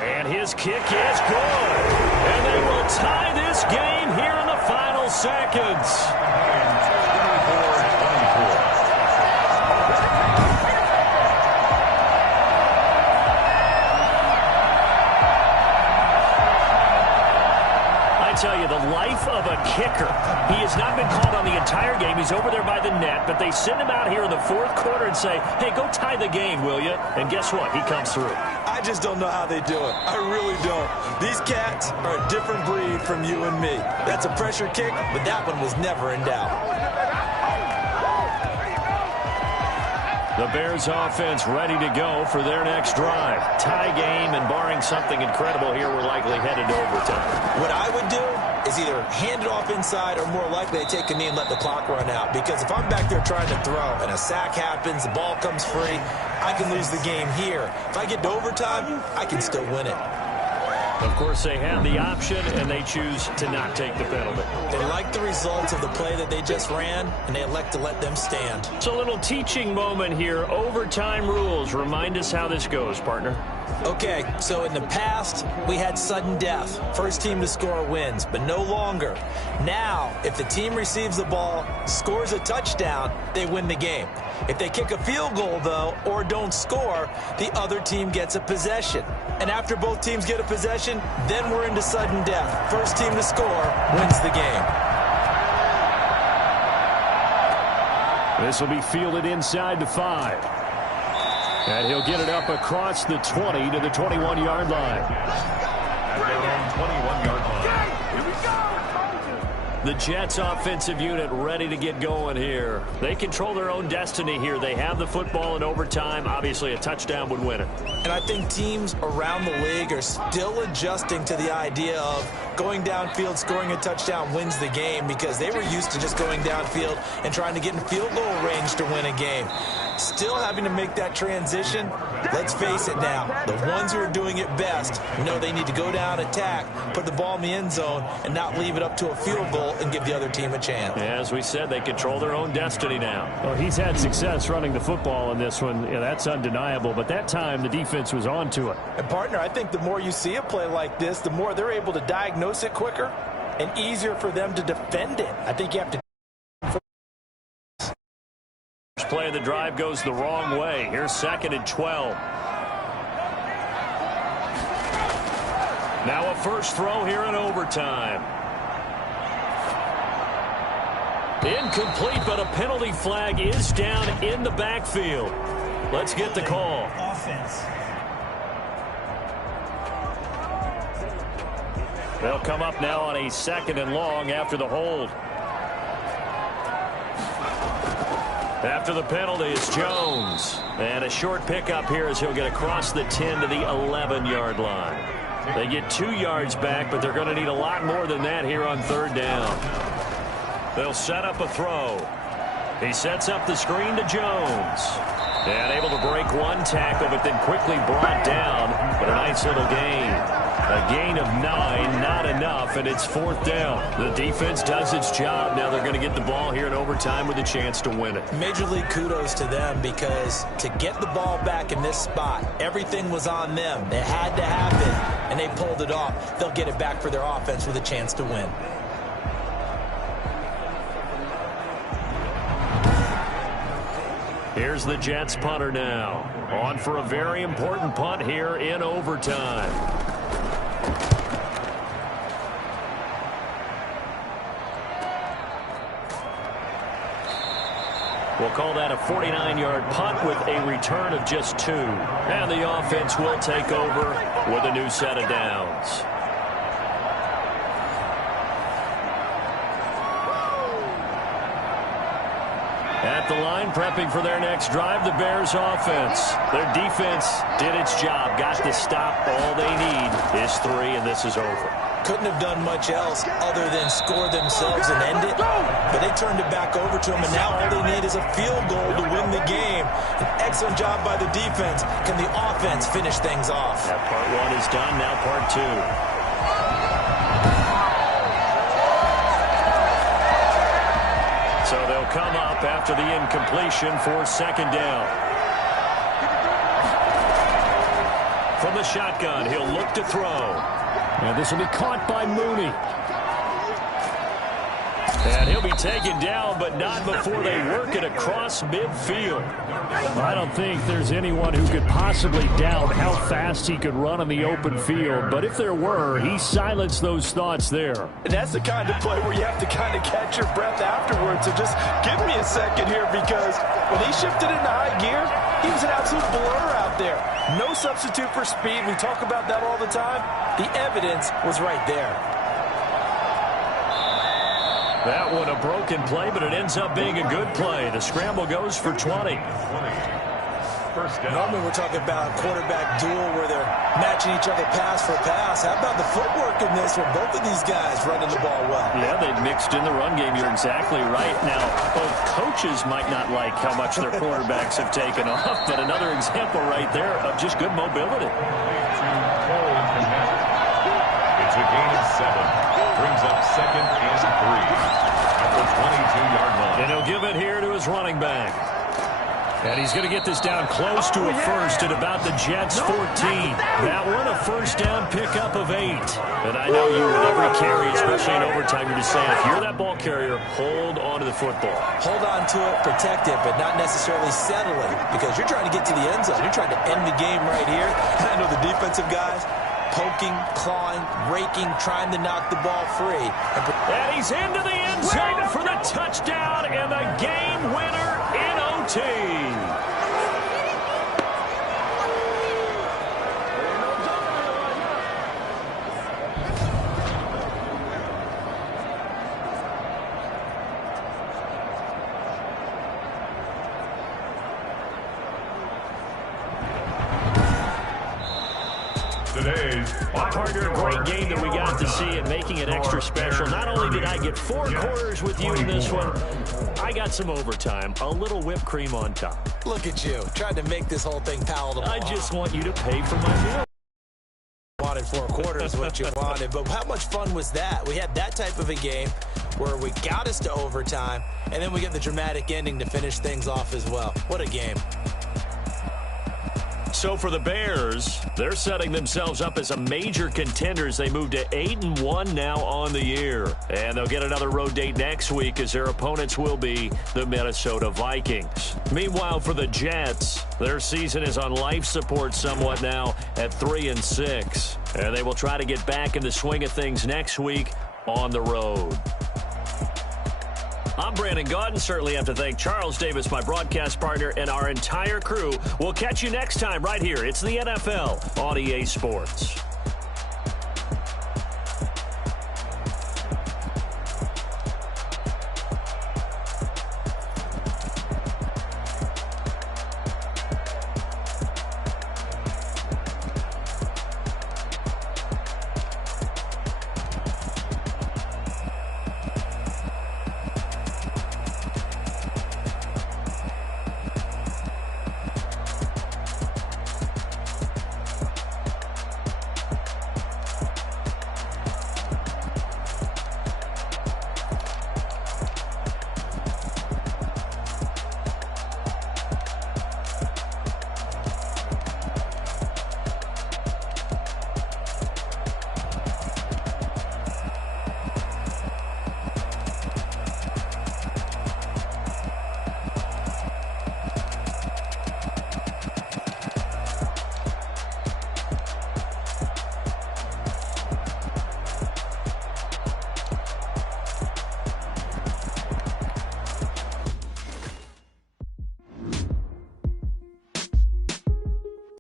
And his kick is good. And they will tie this game here in the final seconds. I tell you, the life of a kicker. He has not been called on the entire game. He's over there by the net, but they send him out here in the 4th quarter and say, hey, go tie the game, will you? And guess what? He comes through. I just don't know how they do it. I really don't. These cats are a different breed from you and me. That's a pressure kick, but that one was never in doubt. The Bears offense ready to go for their next drive. Tie game, and barring something incredible here, we're likely headed to overtime. What I would do is either hand it off inside or more likely to take a knee and let the clock run out. Because if I'm back there trying to throw and a sack happens, the ball comes free, I can lose the game here. If I get to overtime, I can still win it. Of course, they have the option, and they choose to not take the penalty. They like the results of the play that they just ran, and they elect to let them stand. So a little teaching moment here. Overtime rules. Remind us how this goes, partner. Okay, so in the past, we had sudden death. First team to score wins, but no longer. Now, if the team receives the ball, scores a touchdown, they win the game. If they kick a field goal, though, or don't score, the other team gets a possession. And after both teams get a possession, then we're into sudden death. First team to score wins the game. This will be fielded inside the 5. And he'll get it up across the 20 to the 21-yard line. At their own 21-yard line. Here we go. The Jets offensive unit ready to get going here. They control their own destiny here. They have the football in overtime. Obviously, a touchdown would win it. And I think teams around the league are still adjusting to the idea of going downfield, scoring a touchdown wins the game, because they were used to just going downfield and trying to get in field goal range to win a game. Still having to make that transition. Let's face it now, the ones who are doing it best know they need to go down, attack, put the ball in the end zone, and not leave it up to a field goal and give the other team a chance. Yeah, as we said, they control their own destiny now. Well, he's had success running the football in this one. Yeah, that's undeniable, but that time the defense was on to it. And, partner, I think the more you see a play like this, the more they're able to diagnose it quicker and easier for them to defend it. I think you have to. First play of the drive goes the wrong way. Here's 2nd and 12. Now a first throw here in overtime. Incomplete, but a penalty flag is down in the backfield. Let's get the call. Offense. They'll come up now on a 2nd and long after the hold. After the penalty is Jones. And a short pickup here as he'll get across the 10 to the 11-yard line. They get 2 yards back, but they're going to need a lot more than that here on third down. They'll set up a throw. He sets up the screen to Jones. And able to break one tackle, but then quickly brought down. But a nice little gain. A gain of 9, not enough, and it's fourth down. The defense does its job. Now they're going to get the ball here in overtime with a chance to win it. Major league kudos to them, because to get the ball back in this spot, everything was on them. It had to happen, and they pulled it off. They'll get it back for their offense with a chance to win. Here's the Jets punter now. On for a very important punt here in overtime. We'll call that a 49-yard punt with a return of just 2. And the offense will take over with a new set of downs. At the line, prepping for their next drive, the Bears offense. Their defense did its job, got the stop. All they need is 3, and this is over. Couldn't have done much else other than score themselves and end it. But they turned it back over to them, and now all they need is a field goal to win the game. An excellent job by the defense. Can the offense finish things off? That part 1 is done, now part 2. So they'll come up after the incompletion for second down. From the shotgun, he'll look to throw. And this will be caught by Mooney. And he'll be taken down, but not before they work it across midfield. I don't think there's anyone who could possibly doubt how fast he could run on the open field. But if there were, he silenced those thoughts there. And that's the kind of play where you have to kind of catch your breath afterwards. So just give me a second here, because when he shifted into high gear, he was an absolute blur out there. No substitute for speed. We talk about that all the time. The evidence was right there. That one a broken play, but it ends up being a good play. The scramble goes for 20. Normally we're talking about a quarterback duel where they're matching each other pass for pass. How about the footwork in this where both of these guys running the ball well? Yeah, they've mixed in the run game. You're exactly right. Now, both coaches might not like how much their quarterbacks have taken off, but another example right there of just good mobility. It's a gain of 7. Brings up second and 3 at the 22-yard line. And he'll give it here to his running back. And he's going to get this down close to a first at about the Jets' 14. That one, a first down pickup of 8. And I know you with every carry, especially in overtime, you're just saying, if you're that ball carrier, hold on to the football. Hold on to it, protect it, but not necessarily settle it, because you're trying to get to the end zone. You're trying to end the game right here. And I know the defensive guys poking, clawing, raking, trying to knock the ball free. And he's into the end zone for the touchdown and the game winner in OT. Partner, great game that we got to see and making it extra special. Not only did I get 4 quarters with you in this one, I got some overtime, a little whipped cream on top. Look at you, trying to make this whole thing palatable. I just want you to pay for my meal. Wanted 4 quarters what you wanted, but how much fun was that? We had that type of a game where we got us to overtime, and then we get the dramatic ending to finish things off as well. What a game. So for the Bears, they're setting themselves up as a major contender as they move to 8-1 now on the year. And they'll get another road date next week as their opponents will be the Minnesota Vikings. Meanwhile, for the Jets, their season is on life support somewhat now at 3-6. And they will try to get back in the swing of things next week on the road. I'm Brandon Gaudin. Certainly have to thank Charles Davis, my broadcast partner, and our entire crew. We'll catch you next time right here. It's the NFL on EA Sports.